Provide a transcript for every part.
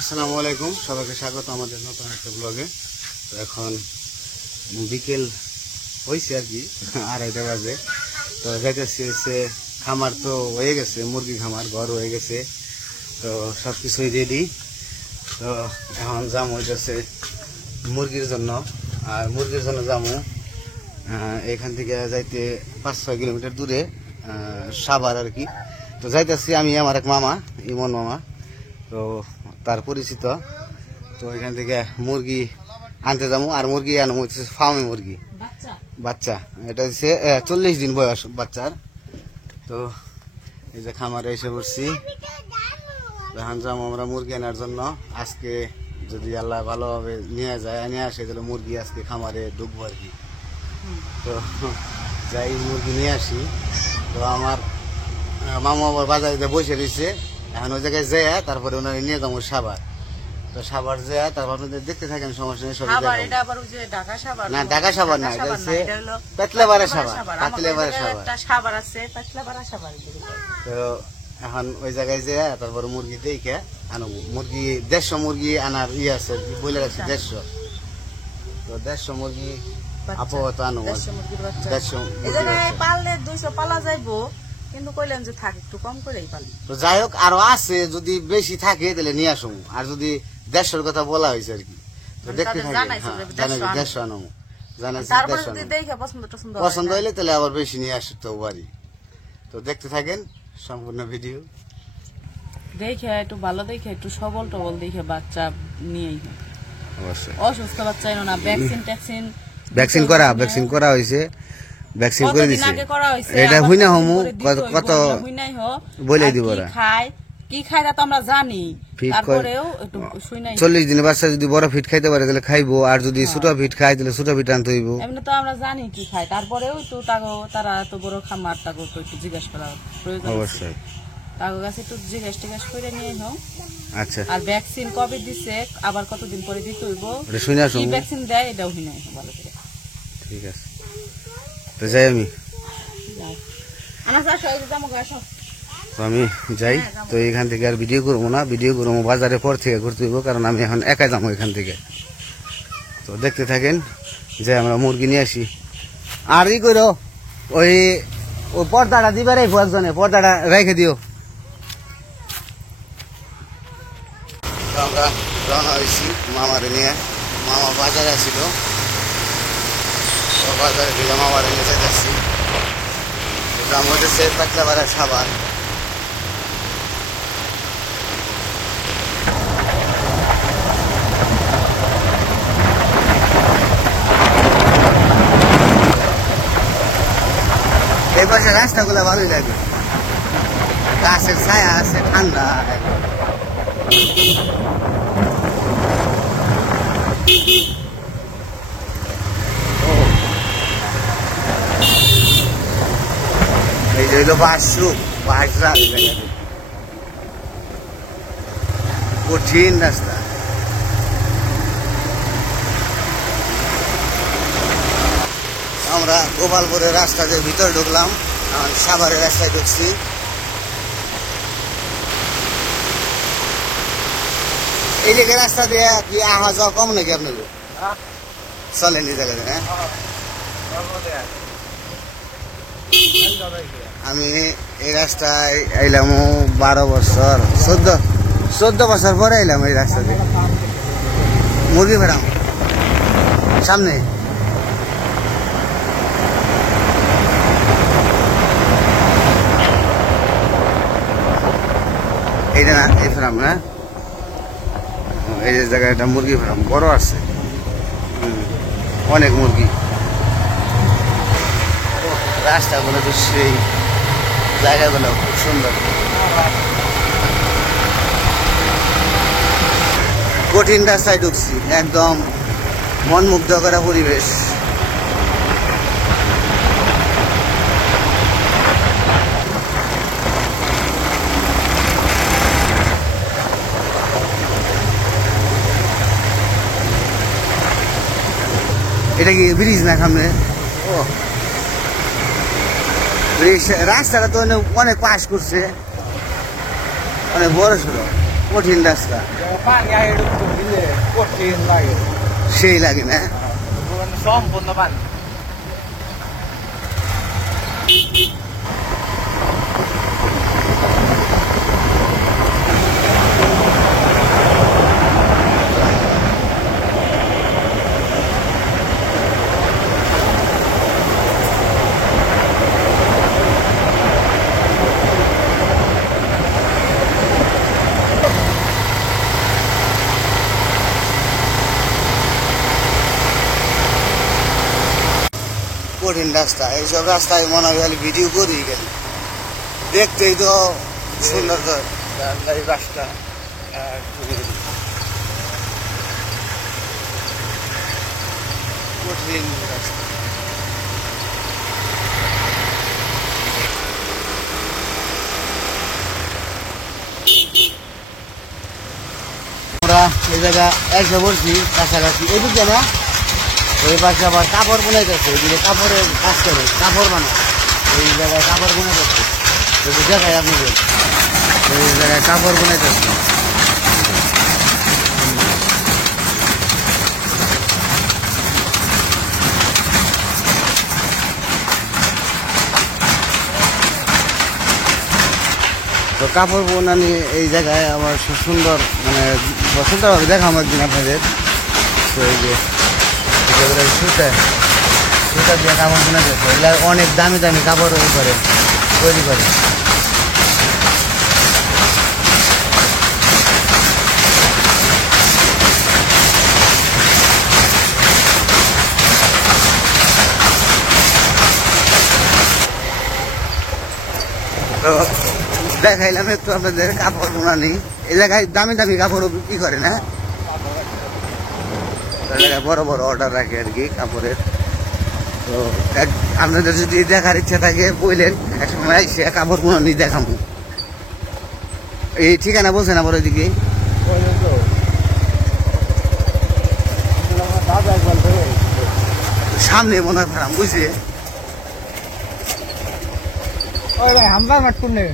আসসালামু আলাইকুম, সবাইকে স্বাগত আমাদের নতুন একটা ব্লগে। তো এখন বিকেল হয়েছে আর কি, 2:30 বাজে। তো যাইতেছি হচ্ছে খামার তো হয়ে গেছে, মুরগি খামার ঘর হয়ে গেছে। তো সব কিছুই রেডি। তো এখন যাম হইতেছে মুরগির জন্য। আর মুরগির জন্য যামু এখান থেকে যাইতে 5-6 কিলোমিটার দূরে, সাভার আর কি। তো যাইতেছি আমি, আমার এক মামা, ইমন মামা, তো তার পরিচিত। তো এখান থেকে মুরগি আনতে যাবো। আর মুরগি আনবো হচ্ছে ফার্মে মুরগি বাচ্চা। এটা হচ্ছে 40 দিন বয়স বাচ্চার। তো এই যে খামারে এসে পড়ছি, এখন যাবো আমরা মুরগি আনার জন্য। আজকে যদি আল্লাহ ভালোভাবে নিয়ে যায়, নিয়ে আসে, তাহলে মুরগি আজকে খামারে ঢুকবো আর কি। তো যাই মুরগি নিয়ে আসি। তো আমার মামা আবার বাজারে বসে রয়েছে, এখন ওই জায়গায় যায়, তারপরে ওনারা নিয়ে যাবো সাভার। তো সাভার যায়, তারপর আপনাদের দেখতে থাকেন, সমস্যা নেই। না, ঢাকা সাভার না, এটা হচ্ছে পেতলাপাড়া সাভার। তো এখন ওই জায়গায় যায়, তারপর মুরগি দেখে আনবো। মুরগি 150 মুরগি আনার আছে, বলে রাখছি 150। তো 150 মুরগি আপাতত আনবো। 150 পাললে 200 পালা যাইবো, কিন্তু কইলেন যে থাক একটু কম করেই পালি। তো যাই হোক, আরো আছে, যদি বেশি থাকে তাহলে নিয়ে আসবো। আর যদি 150-র কথা বলা হয়েছে আর কি, তো দেখতে থাকি। 150 আনবো, জানাইছি। পছন্দ হইলে তাহলে আবার বেশি নিয়ে আসতে পারি। তো দেখতে থাকেন সম্পূর্ণ ভিডিও। দেখে একটু ভালো, দেখে একটু সবল টবল দেখে বাচ্চা নিয়েই, অবশ্যই অসুস্থ বাচ্চা এনো না। ভ্যাকসিন করা হয়েছে, ভ্যাকসিন করে দিছে। এটা হুই না হমু কত বলে দিব। কি খায় তা তো আমরা জানি, তারপরেও একটু শুই নাই। 40 দিনের বাচ্চা যদি বড় ফিট খাইতে পারে তাহলে খাইবো, আর যদি ছোট ফিট খায় তাহলে ছোট ফিট আনতে হইব। এমনি তো আমরা জানি কি খায়, তারপরেও তো তারা এত বড় খামার তাকে একটু জিজ্ঞাসা করা প্রয়োজন। অবশ্যই তার কাছে একটু জিজ্ঞেস করে নিয়ে নাও। আচ্ছা, আর ভ্যাকসিন কবে দিছে, আবার কতদিন পরে দিতে হইব, কি ভ্যাকসিন দেয় এটাও হুই নাই ভালো করে। ঠিক আছে, তো যাই আমি যাই। তো এখান থেকে আর ভিডিও করবো না, ভিডিও করবো বাজারে পর থেকে ঘুরতে হইব, কারণ আমি এখন একাই যাবো এখান থেকে। তো দেখতে থাকেন যে আমরা মুরগি নিয়ে আসি। আর ই করো, ওই পর্দাটা দিবে রাখবো, একজনে পর্দাটা রেখে দিও। আমরা রওনা হয়েছি মামারে নিয়ে। মামা বাজারে আসছিল, বাজারে থেকে মামারে নিয়ে যাচ্ছি। দাম হচ্ছে পেতলাপাড়া সাভার। এই পাশে রাস্তাগুলো ভালোই লাগে, গাছের ছায়া আছে, ঠান্ডা। এই যে হইলো কঠিন রাস্তা। আমরা গোপালপুরের রাস্তা দিয়ে ভিতরে ঢুকলাম, সাভারের রাস্তায় ঢুকছি। এই দিকে রাস্তা দিয়ে কি আওয়া যাওয়া কম নাকি আপনাদের? চলেন এই জায়গায়। হ্যাঁ, আমি এই রাস্তায় আইলাম 12 বছর, 14 বছর পরে আইলাম এই রাস্তা দিয়ে। মুরগি ফেরাম সামনে। এইটা না, এই ফেরাম না, এই যে জায়গাটা মুরগি ফেরাম বড় আছে, অনেক মুরগি। রাস্তাগুলো তো সেই, জায়গাগুলো খুব সুন্দর। কঠিন রাস্তায় ঢুকছি, একদম মন মুগ্ধ করা পরিবেশ। এটা কি ব্রিজ না সামনে? ও, রাস্তাটা তো অনেক পাস করছে, অনেক বড় ছিল। কঠিন রাস্তা পানি আগে ঢুকতে দিলে কঠিন লাগে সেই লাগে না সম্পূর্ণ পানি কঠিন রাস্তা এইসব রাস্তায় মনে হয় খালি ভিডিও করি গেলি দেখতেই তো সুন্দর তো এই রাস্তা কঠিন রাস্তা আমরা এই জায়গা এসে বলছি কাছাকাছি এদিকে না ওই পাশে আবার কাপড় বোনাইতেছে ওইদিকে কাপড়ের কাজ করে কাপড় বানায় এই জায়গায় কাপড় বোনাইতেছে যদি দেখায় আপনাদের এই জায়গায় কাপড় বোনাইতেছে তো কাপড় বোনানি এই জায়গায় আমার সুন্দর মানে সুন্দরভাবে দেখাম একদিন আপনাদের তো এই যে সুতা সুতা দিয়ে কাপড় বোনা যাচ্ছে এগুলা অনেক দামি দামি কাপড় করে তৈরি করে তো দেখাইলাম একটু আপনাদের কাপড় বোনানি এই জায়গায় দামি দামি কাপড় বিক্রি করে না বড় বড় অর্ডার রাখে আর কি কাপড়ের তো আপনাদের যদি দেখার ইচ্ছা থাকে বললেন এক সময় সে কাপড় বোনানি দেখাবো এই ঠিকানা বলছেন আবার ওইদিকে সামনে মনে হয় ফার্ম বুঝছে হামলা মাঠ কোনে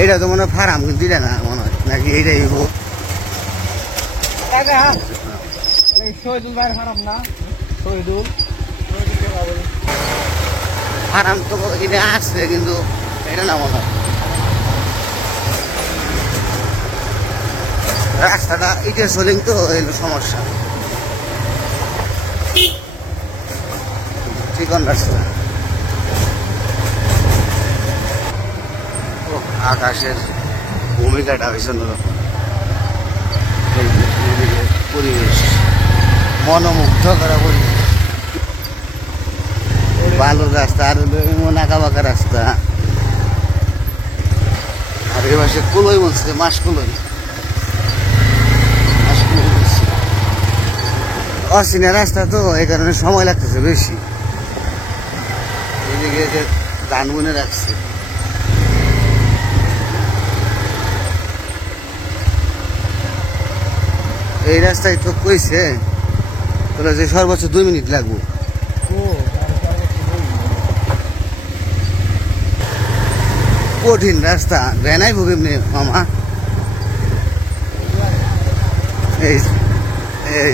এইটা তো মনে হয় ফার্ম কিন্তু দিলে না মনে হয় নাকি এইটাই শহীদুল ভাইয়ের হারাম না শহীদুল ফার্ম তো এটা আসছে কিন্তু এটা না মনে হয় রাস্তাটা এটা চলেন তো এলো সমস্যা চিকন রাস্তা আকাশের ভূমিকাটা হয়েছে অন্যরকম পরিবেশ মনোমুগ্ধ করা পরিবেশ বালুর রাস্তা আর নাকা বাঁকা রাস্তা আর এ পাশে কুলোই বলছে মাস কুলোই অচিনা রাস্তা তো এই কারণে সময় লাগতেছে বেশি এদিকে যে ধান বুনে রাখছে এই রাস্তায় তো কইছে তোরা যে সর্বোচ্চ 2 মিনিট লাগবো কঠিন রাস্তা ভ্যানাই ভুগেমনি মামা এই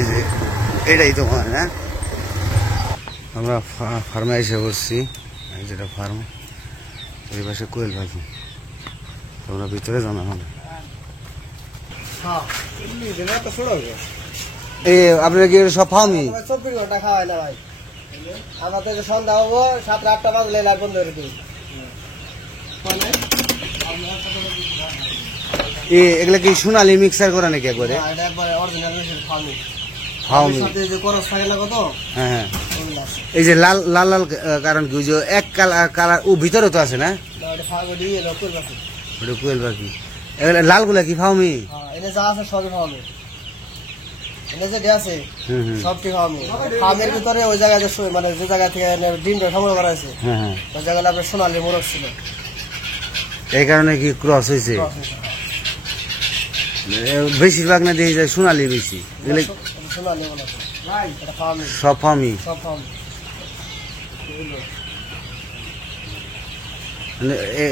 যে এটাই তো মনে হয় না আমরা ফার্মে এসে বসছি যেটা ফার্ম এই পাশে কোয়েল পাখি তোমরা ভিতরে জানা হবে আপনার কি সব ফার্মি 24 ঘন্টা খাওয়াই না ভাই আমাদের সন্ধ্যা হবো 7-8টা বাজলে লাইট বন্ধ করে দিই এগুলা কি সোনালি মিক্সার করা নাকি একবারে হ্যাঁ এই যে লাল লাল লাল কারণ কি যে এক কালার ও ভিতরে তো আছে না ওটা কোয়েল পাখি লাল গুলা কি ফাউমি যা আছে সবই ফাউমি আছে সবটি ফাউমি ফার্মের ভিতরে ওই জায়গায় মানে যে জায়গা থেকে ডিমটা সংগ্রহ করা হয়েছে ওই জায়গায় আপনার সোনালি মোরগ ছিল এই কারণে কি ক্রস হয়েছে বেশিরভাগ না দেখে যায় সোনালি বেশি সব ফার্মি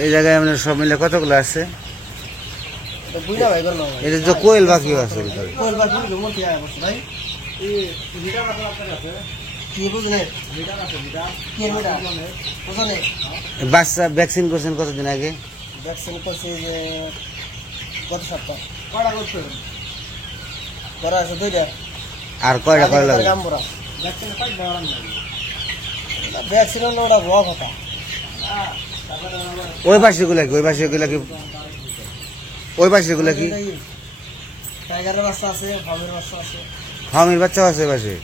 এই জায়গায় মানে সব মিলে কতগুলো আছে বুঝা ভাই করলো এটা তো কোয়েল পাখিও আছে ভিতরে। কোয়েল পাখি মূর্তি আয় বসে ভাই কি বুঝলেন কি মিটা বুঝলে বাচ্চা ভ্যাকসিন করছেন কতদিন আগে? ভ্যাকসিন করছি যে গত সপ্তাহ কয়টা করছে করা আছে দুইটা আর কয়টা করা লাগে? গাম্বুরা ভ্যাকসিন হলো ওটা ভুয়া কথা। ওই পাশে গুলা কি? ওই পাশে গুলা কি? ওই পাশে গুলা কি? টাইগারের বাচ্চা আছে, ফার্মের বাচ্চা আছে। ফার্মির বাচ্চা আছে ওই পাশে?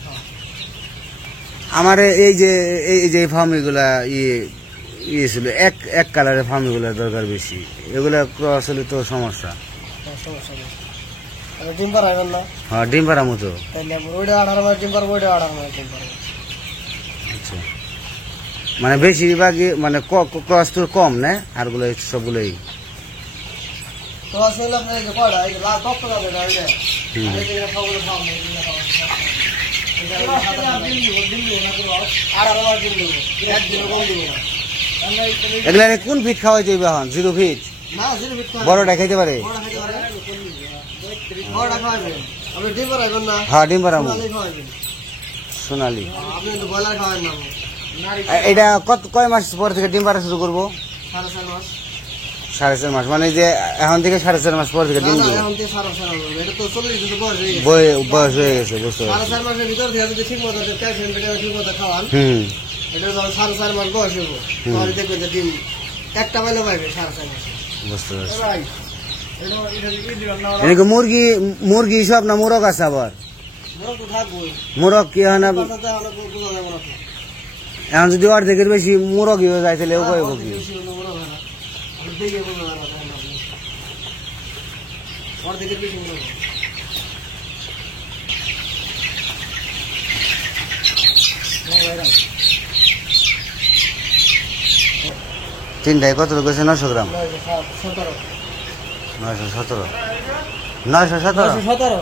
আমার এই যে এই ফার্মি গুলা ইয়ে ছিল এক কালারের ফার্মি গুলা দরকার বেশি, এগুলা ক্রস হলে তো সমস্যা। সমস্যা নেই, ডিম পাড়াবেন না? হ্যাঁ, ডিম পাড়া মতো। তাইলে ওইটা 18 মাস ডিম পারবো, ওইটা 18 মাস ডিম পারবো। আচ্ছা, মানে বেশিরভাগই মানে ক্রস তো কম না, আর গুলো সবগুলোই তো আসলে আপনার এই যে কয়টা এই যে লাল টপ টপ আছে এটা এই যে সবগুলো খাওয়া নেই, এটা খাওয়া এগুলা কোন ফিট খাওয়াই যাইবে এখন? 0 ফিট? না 0 ফিট বড়টা খাইতে পারে? বড়টা খাওয়াবেন আপনি, ডিম পাড়াবেন না? হ্যাঁ, ডিম পাড়াবো। খাওয়াবেন সোনালি। আপনি তো ব্রয়লার খাওয়াবেন না? এটা কয় মাস পর থেকে ডিম পাড়া শুরু করবো? 4.5 মাস। 4.5 মাস, মানে যে এখন থেকে 4.5 মাস পর থেকে ডিম দেবো? এখন থেকে 4.5 এটা তো 40 বছর বয়স হয়ে গেছে। বয়স হয়ে গেছে, বুঝতে পারছি। 4.5 মাসের ভিতর থেকে যদি ঠিক মতো ক্যালসিয়াম ভিটামিন ঠিক মতো খাওয়ান, এটা যখন 4.5 মাস বয়স হবো তাহলে দেখবেন যে ডিম একটা বেলা পাইবে 4.5 মাসে। বুঝতে পারছি। এদিকে মুরগি সব না মোরগ আছে আবার? মোরগ তো থাকবোই। মোরগ কি হয় না, বাচ্চাতে আমরা বোঝা যাবে না। এখন যদি অর্ধেকের বেশি মোরগই হয়ে যায় তাহলে উপায় কি? বেশি হলে মোরগ হয় না। আমরা দেখে বোঝা যাবে না তখন আপনি। অর্ধেকের বেশি মোরগ হয়। তিনটায় কত গেছে? 900 গ্রাম। 917। 917। 917।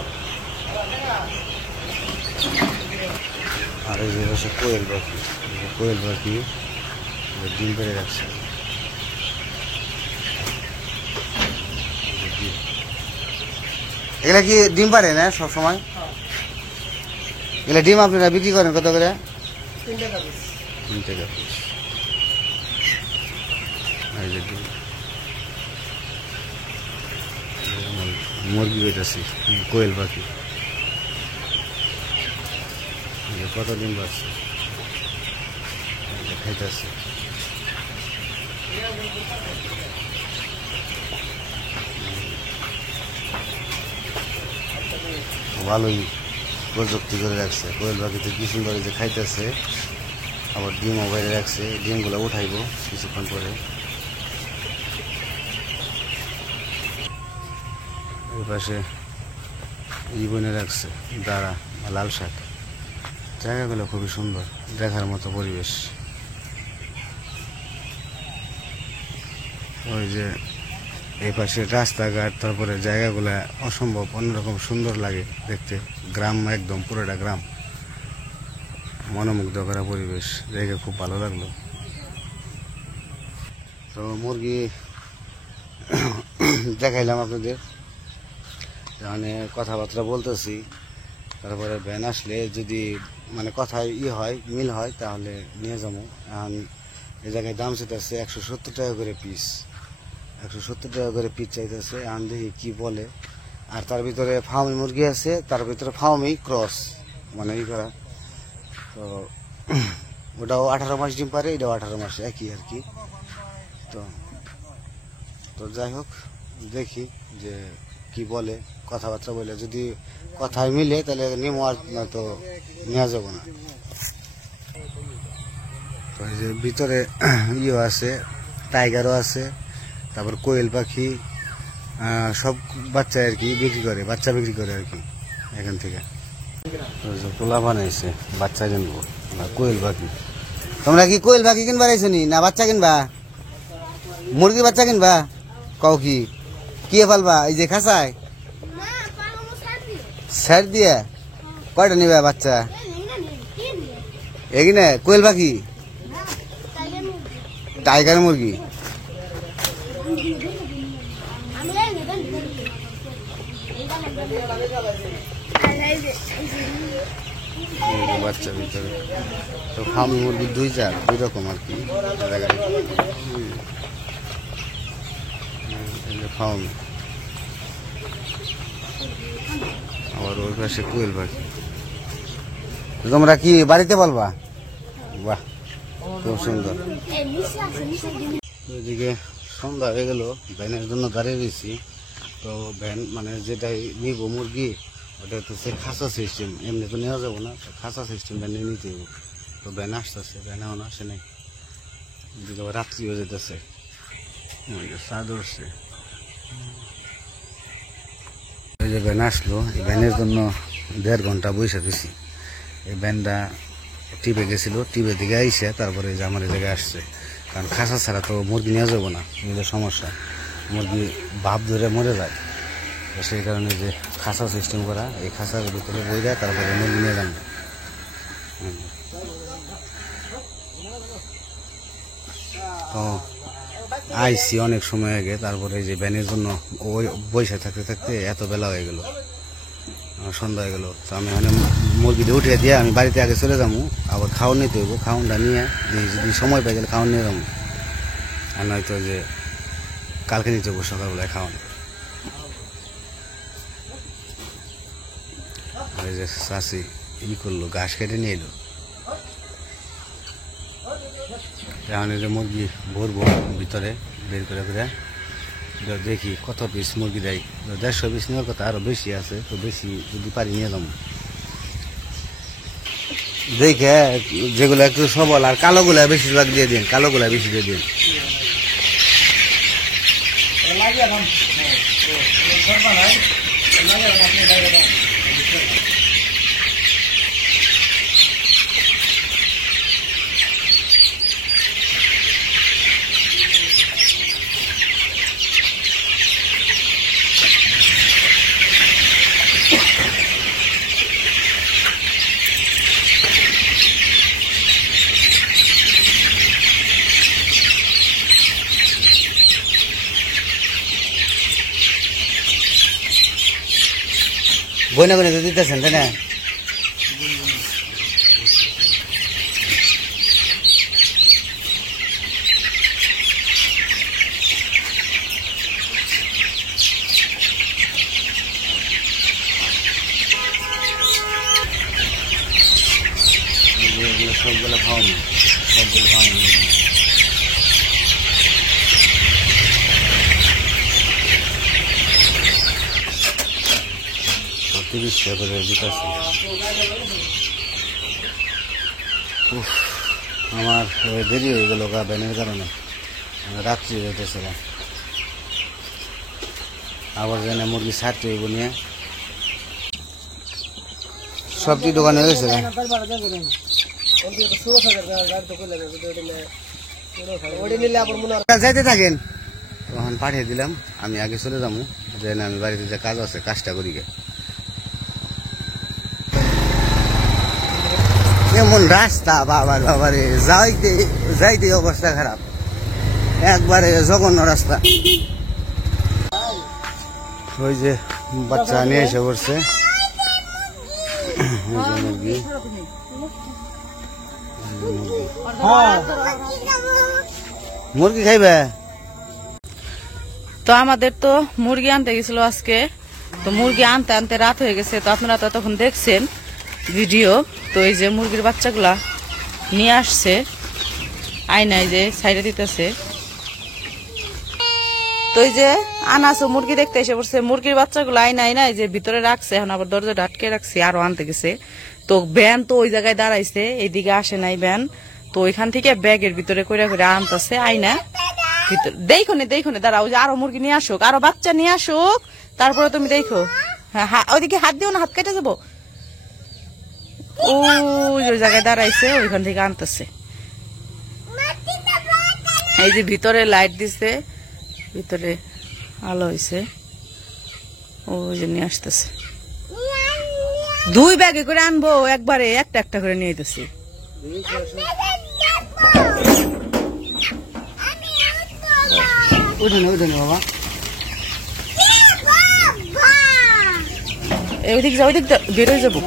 আর এই যে হচ্ছে কোয়েল পাখি, কোয়েল পাখি ডিম পেড়ে রাখছে। এগুলা কি ডিম পারে না সব সময়? এগুলা ডিম আপনারা বিক্রি করেন কত করে? 3 টাকা পিস। 3 টাকা পিস। এই যে ডিম, মুরগি বেটাছি, কোয়েল পাখি কত ডিম পাচ্ছে খাইতেছে। ভালোই প্রযুক্তি করে রাখছে কোয়েল পাখিতে, কি সুন্দর যে খাইতেছে, আবার ডিমও বাইরে রাখছে। ডিমগুলো উঠাইবো কিছুক্ষণ পরে। এই পাশে বনে রাখছে দাঁড়া, লাল শাক। জায়গাগুলো খুবই সুন্দর, দেখার মতো পরিবেশ। ওই যে এই পাশে রাস্তাঘাট, তারপরে জায়গাগুলা অসম্ভব অন্যরকম সুন্দর লাগে দেখতে। গ্রাম, একদম পুরোটা গ্রাম, মনোমুগ্ধ করা পরিবেশ, জায়গা খুব ভালো লাগলো। তো মুরগি দেখাইলাম আপনাদের, মানে কথাবার্তা বলতেছি। তারপরে ভ্যান আসলে যদি মানে কথায় হয়, মিল হয়, তাহলে নিয়ে যাবো। এখন এই জায়গায় দাম চাইতেছে 170 টাকা করে পিস, 170 টাকা করে পিস চাইতেছে। এখন দেখি কি বলে। আর তার ভিতরে ফার্মি মুরগি আছে, তার ভিতরে ফার্মি ক্রস মানে করা। তো ওটাও 18 মাস ডিম পারে, এটাও 18 মাস, একই আর কি। তো যাই হোক, দেখি যে কি বলে, কথাবার্তা বলে। যদি কথায় মিলে তাহলে নিমো, আর তো নেওয়া যাবো না। তো এই যে ভিতরে ইয়ে আছে, টাইগারও আছে, তারপর কোয়েল পাখি, সব বাচ্চা আর কি বিক্রি করে, বাচ্চা বিক্রি করে আর কি এখান থেকে। পোলা বানাইছে বাচ্চা কিনবো, কোয়েল পাখি। তোমরা কি কোয়েল পাখি কিনবা রাইছো নি, না বাচ্চা কিনবা? মুরগি বাচ্চা কিনবা? কও কি কি ফালবা? এই যে খাসায় স্যার দিয়ে কয়টা নিবে বাচ্চা? এগিনে কোয়েল পাখি, টাইগার মুরগি। বাচ্চা ভিতরে তো ফার্মি মুরগি দুই রকম আর কি জায়গায় ফার্মি আবার ওই পাশে কোয়েল পাখি তোমরা কি বাড়িতে বলবা বাহ খুব সুন্দর ওইদিকে সন্ধ্যা হয়ে গেল ভ্যানের জন্য দাঁড়িয়ে রয়েছি তো ভ্যান মানে যেটাই নিব মুরগি ওটা হচ্ছে খাঁচা সিস্টেম এমনি তো নেওয়া যাবো না খাঁচা সিস্টেম ভ্যানে নিতে হবে তো ভ্যান আসতেছে ভ্যান এখন আসে নাই এদিকে রাত্রি হয়ে যেতেছে চাঁদ উঠছে এই যে ভ্যান আসলো এই ভ্যানের জন্য 1.5 ঘন্টা বসে দিছি এই ভ্যানটা টিপে গেছিল টিপে দিকে আইসে তারপরে যে আমার এই জায়গায় আসছে কারণ খাঁচা ছাড়া তো মুরগি নিয়ে যাবো না এগুলো সমস্যা মুরগি ভাব ধরে মরে যায় তো সেই কারণে যে খাঁচা সিস্টেম করা এই খাঁচার ভিতরে বই যায় তারপরে মুরগি নিয়ে যান তো আইসি অনেক সময় আগে তারপরে যে ভ্যানের জন্য ওই বৈশা থাকতে থাকতে এত বেলা হয়ে গেল সন্ধ্যা হয়ে গেল তো আমি এখানে মুরগিটা উঠিয়ে দিয়ে আমি বাড়িতে আগে চলে যাবো আবার খাওয়ান নিতে হইব খাওয়ানটা নিয়ে যদি সময় পাই গেলে খাওয়ান নিয়ে যাবো আর নয়তো যে কালকে নিতে হবো সকালবেলায় খাওয়ান আর এই যে চাষি করলো ঘাস কেটে নিয়ে এলো এখন এই যে মুরগি ভরবো ভিতরে বের করে করে দেখি কত পিস মুরগি দেয় 150 পিস নেওয়ার কথা আরো বেশি আছে তো বেশি যদি পারি নিয়ে যাবো দেখে যেগুলো একটু সবল আর কালোগুলা বেশিরভাগ দিয়ে দিন কালোগুলা বেশি দিয়ে দিন বইনা বইনা দিতেছেন তাই না সবগুলো খাওয়ানো সবগুলো খাওয়ানো 30 টাকা করে দিতেছে আমার দেরি হয়ে গেল গা ব্যানের কারণে রাত্রি যেতেছিলাম আবার যেন মুরগি ছাড়তে হইব নিয়ে সবজি দোকানে হয়েছে যাইতে থাকেন তখন পাঠিয়ে দিলাম আমি আগে চলে যাবো যে আমি বাড়িতে যে কাজ আছে কাজটা করি গে এমন রাস্তা বাবার বাবারে যাইতে যাইতে অবস্থা খারাপ একবারে জঘন্য রাস্তা ওই যে বাচ্চা নিয়ে এসে পড়ছে মুরগি মুরগি খাইবে তো আমাদের তো মুরগি আনতে গেছিল আজকে তো মুরগি আনতে আনতে রাত হয়ে গেছে তো আপনারা তো তখন দেখছেন ভিডিও তো এই যে মুরগির বাচ্চাগুলা নিয়ে আসছে আয়নায় যে সাইডে দিতেছে তো এই যে আনাসো মুরগি দেখতে এসে পড়ছে মুরগির বাচ্চাগুলো আয়নায় নাই যে ভিতরে রাখছে এখন আবার দরজা আটকে রাখছে আরো আনতে গেছে তো ভ্যান তো ওই জায়গায় দাঁড়াইছে এইদিকে আসে নাই ভ্যান তো ওইখান থেকে ব্যাগের ভিতরে করে করে আনতেছে আয়না দেখো দাঁড়াও যে আরো মুরগি নিয়ে আসুক আরো বাচ্চা নিয়ে আসুক তারপরে তুমি দেখো হ্যাঁ ওইদিকে হাত দিও না হাত কেটে যাবো ওই জায়গায় দাঁড়াইছে ওইখান থেকে আনতেছে এই যে ভিতরে লাইট দিছে ভিতরে আলো হয়েছে ওই যে নিয়ে আসতেছে 2 ব্যাগে করে আনবো একবারে একটা একটা করে নিয়ে যেতেছি উঠে না বাবা ওইদিক যাও, ওইদিক বেরোয় যাবো,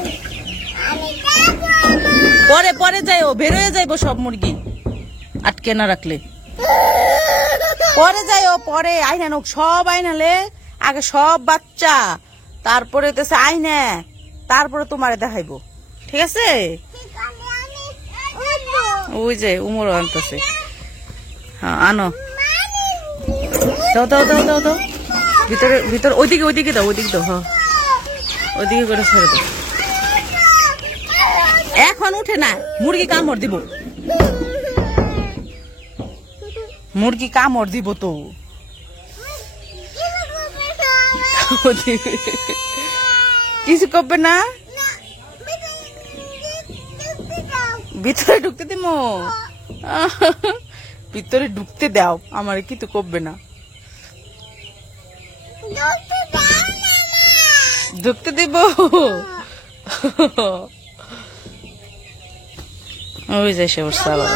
পরে পরে যাইও, বেরোয় যাইবো সব মুরগি আটকে না রাখলে, পরে যাইও, পরে আইনা নোক সব আইনালে আগে সব বাচ্চা, তারপরে হইতেছে আইনা, তারপরে তোমারে দেখাইবো, ঠিক আছে? ওই যে উমর আনতেছে, হ্যাঁ আনো, দাও দাও দাও দাও দাও, ভিতরে ভিতরে ওইদিকে ওইদিকে দাও, ওইদিকে দাও, হ্যাঁ ওইদিকে করে ছেড়ে দাও। এখন উঠে না, মুরগি কামড় দিব, মুরগি কামড় দিব তো, কিছু করবে না, ভিতরে ঢুকতে দিব, ভিতরে ঢুকতে দাও, আমার কিছু করবে না, ঢুকতে দিব, ওই যাই সে বসছে আবার।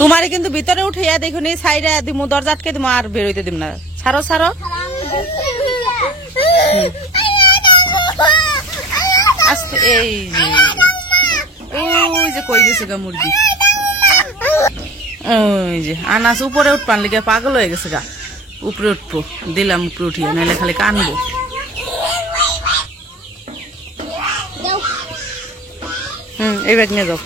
তোমারে কিন্তু ভিতরে উঠাইয়া দেখুন, এই সাইডে দিমু, দরজা আটকে দিমু, আর বেরোইতে দিম না, ছাড়ো ছাড়ো, আস্তে, এই যে ওই যে কই গেছে গা মুরগি, ওই যে আনাস উপরে উঠপান লিগে পাগল হয়ে গেছে গা, উপরে উঠবো, দিলাম উপরে উঠিয়ে, নাইলে খালি কানবো। এই ব্যাগ নিয়ে যাও,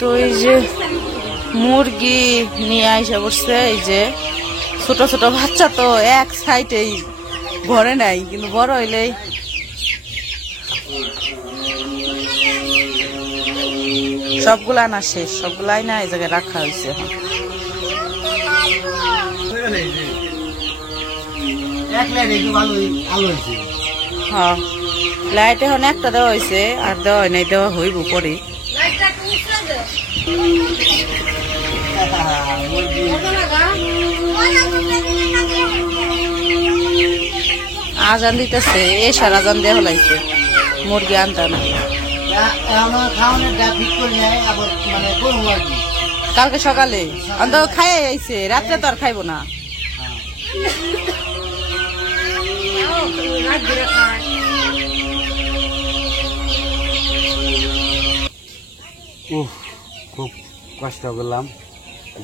তো এই যে মুরগি নিয়ে আইসা বসছে, এই যে ছোট ছোট বাচ্চা তো এক সাইডেই ঘরে নাই, কিন্তু বড় হইলেই সবগুলা আনা শেষ, সবগুলাই না এই জায়গায় রাখা হয়েছে এখন। হ্যাঁ লাইট এখন একটা দেওয়া হয়েছে, আর দেওয়া হয় নাই, দেওয়া হইব পরে। আজান দিতেছে, এসার আজান দেওয়া হলাইছে, মুরগি আনতে না, কালকে সকালে অন্ত খাই আইছে, রাত্রে তো আর খাইবো না। খুব কষ্ট করলাম,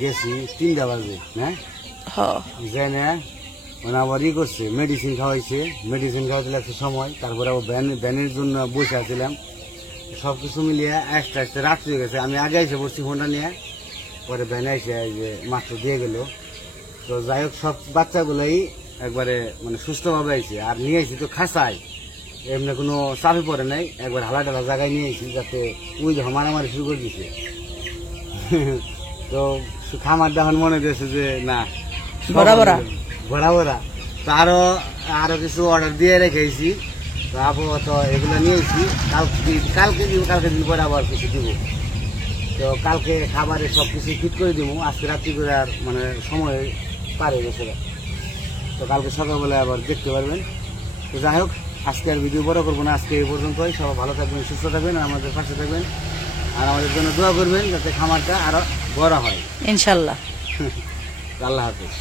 গেছি 3টা বাজে, হ্যাঁ যাই না, মানে আবার ই করছে, মেডিসিন খাওয়াইছে, মেডিসিন খাওয়াতে লাগছে সময়, তারপরে আবার ভ্যানের জন্য বসে আসছিলাম, সবকিছু মিলিয়ে আস্তে আস্তে রাত্রি হয়ে গেছে। আমি আগে এসে পড়ছি ফোনটা নিয়ে, পরে ভ্যানে এসে যে মাত্র দিয়ে গেল। তো যাই হোক, সব বাচ্চাগুলাই একবারে মানে সুস্থভাবে আইছে, আর নিয়ে আইছি তো খাসায়, এমনি কোনো চাপে পড়ে নাই, একবার হালা টালা জায়গায় নিয়ে আইছি, যাতে ওই যে মারামারি শুরু করে দিছে। তো খামার দেখার মনে দিয়েছে যে না ভরা ভরা, তো আরো কিছু অর্ডার দিয়ে রেখেছি, তো আপাতত এগুলো নিয়েছি, কালকে দিন পরে আবার কিছু দিব। তো কালকে খাবারে সবকিছু ফিট করে দিব, আজকে রাত্রি করে আর মানে সময় পারে গেছে। তো কালকে সকালবেলা আবার দেখতে পারবেন। তো যাই হোক, আজকে আর ভিডিও বড় করবো না, আজকে এই পর্যন্তই। সবাই ভালো থাকবেন, সুস্থ থাকবেন, আর আমাদের পাশে থাকবেন, আর আমাদের জন্য দোয়া করবেন যাতে খামারটা আরো বড় হয়, ইনশাল্লাহ। আল্লাহ হাফেজ।